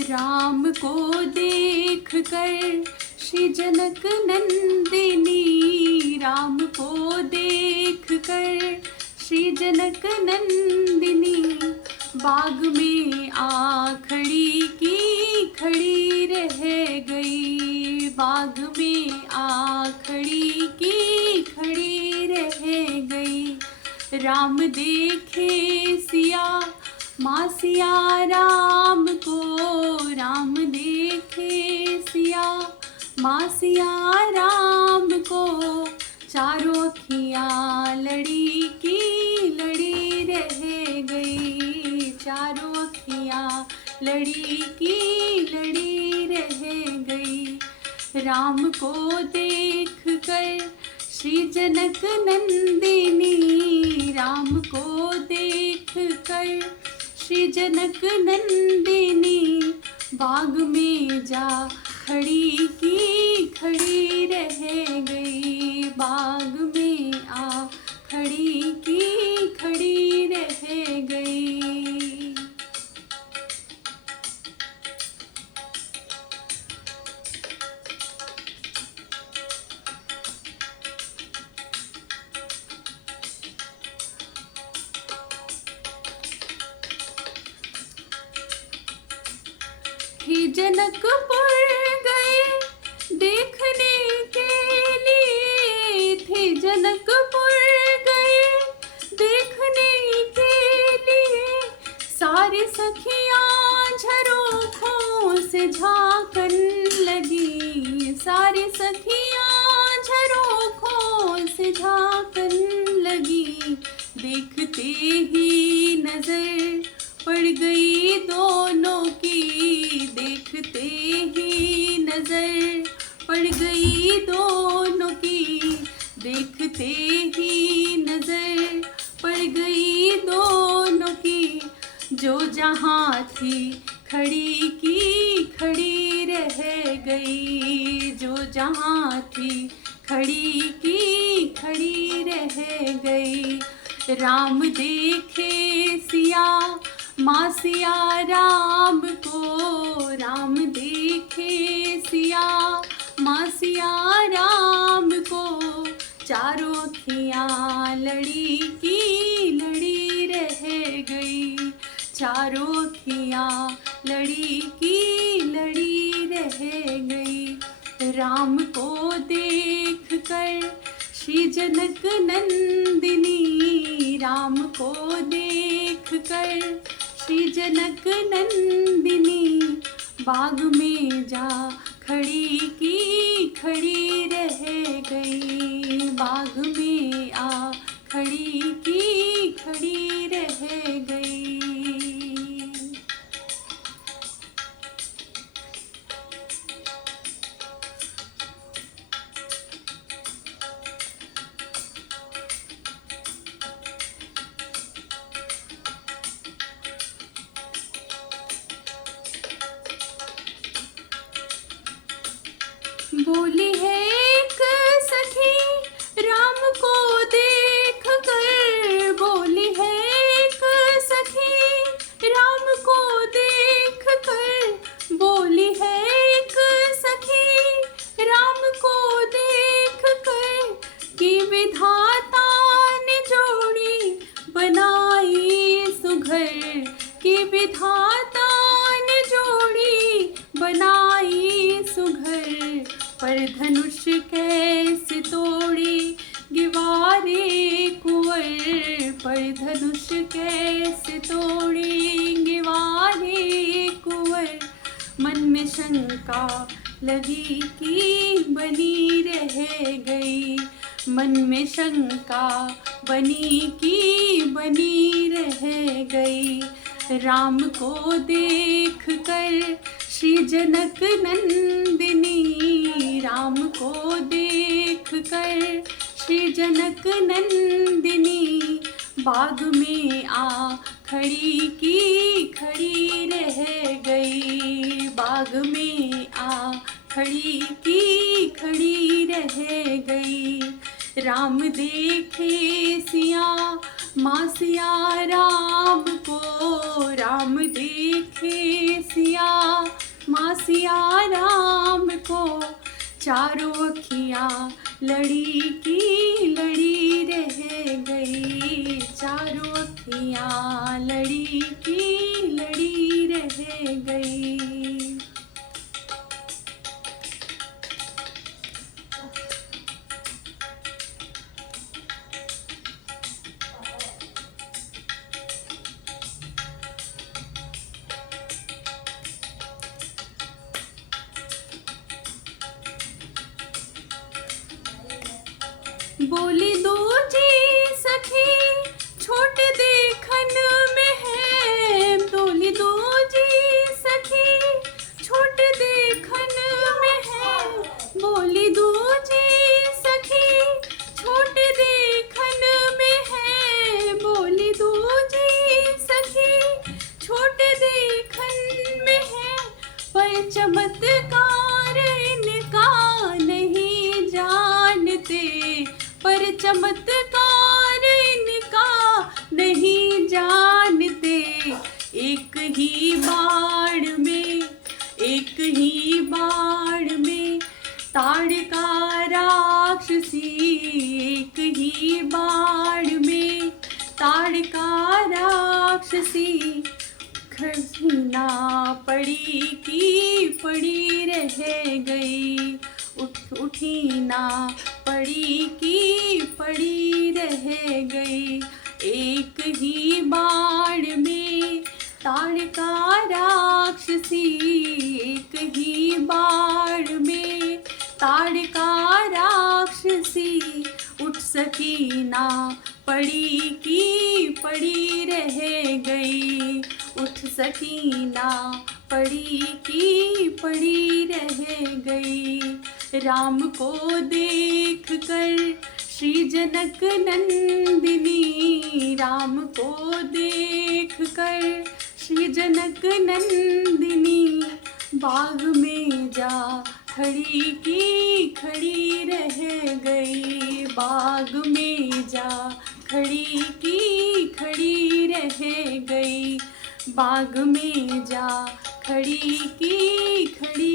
राम को देख कर श्री जनक नंदिनी, राम को देख कर श्री जनक नंदिनी, बाग में आ खड़ी की खड़ी रह गई, बाग में आ खड़ी की खड़ी रह गई। राम देखे सिया माँ सिया राम को, राम देखे सिया माँ सिया राम को, चारों अखियाँ लड़ी की लड़ी रह गई, चारों अखियाँ लड़ी की लड़ी रह गई। राम को देख कर श्री जनक नंदिनी, राम को देख कर श्री जनक नंदिनी, बाग में जा खड़ी की खड़ी रह गई, बाग में आ खड़ी की खड़ी रह गई। ही जनकपुर गए देखने के लिए, थे जनकपुर गए देखने के लिए, सारी सखियाँ झरोखों से झांकन लगी, सारी सखियाँ झरोखों से झांकन लगी। देखते ही नजर पड़ गई दोनों की, देखते ही नजर पड़ गई दोनों की, देखते ही नजर पड़ गई दोनों की। जो जहाँ थी खड़ी की खड़ी रह गई, जो जहाँ थी खड़ी की खड़ी रह गई। राम देखे सिया माँ सिया राम को, राम देखे सिया माँ सिया राम को, चारों अखियाँ लड़ी की लड़ी रह गई, चारों अखियाँ लड़ी की लड़ी रह गई। राम को देख कर श्री जनक नंदिनी, राम को देख कर श्री जनक नंदिनी, बाग में जा खड़ी की खड़ी रह गई, बाग में आ खड़ी की खड़ी रह गई। बोली है एक सखी राम को देख कर, बोली है एक सखी राम को देख कर, बोली है एक सखी राम को देख कर, कि विधाता ने जोड़ी बनाई सुघर, कि विधाता ने जोड़ी बनाई सुघर। पर धनुष कैसे तोड़े गिवारे कुंवर, पर धनुष कैसे तोड़े गिवारे कुंवर। मन में शंका लगी कि बनी रह गई, मन में शंका बनी कि बनी रह गई। राम को देख कर श्री जनक नंदिनी, राम को देख कर श्री जनक नंदिनी, बाग में आ खड़ी की खड़ी रह गई, बाग में आ खड़ी की खड़ी रह गई। राम देखे सिया माँ सिया राम को राम देखे सिया, माँ सिया राम को चारों अखियाँ लड़ी की लड़ी रह गई, चारों अखियाँ लड़ी की लड़ी रह गई। बोली दूजी सखी छोट देखन में है, बोली दूजी सखी छोट देखन में है, बोली दूजी सखी छोट देखन में है, बोली दूजी सखी छोट देखन में है, पर चमत्कार इनका नहीं जानते, पर चमत्कार इनका नहीं जानते। एक ही बाण में, एक ही बाण में ताड़का राक्षसी, एक ही बाण में ताड़का राक्षसी, खसीना पड़ी की पड़ी रह गई, उठी ना पड़ी की पड़ी रह गई। एक ही बाण में ताड़का राक्षसी, एक ही बाण में ताड़का राक्षसी, उठ सकी ना पड़ी की पड़ी रह गई, उठ सकी ना पड़ी की पड़ी रह गई। राम को देख कर श्री जनक नंदिनी, राम को देख कर श्री जनक नंदिनी, बाग में जा खड़ी की खड़ी रह गई, बाग में जा खड़ी की खड़ी रह गई, बाग में जा खड़ी की खड़ी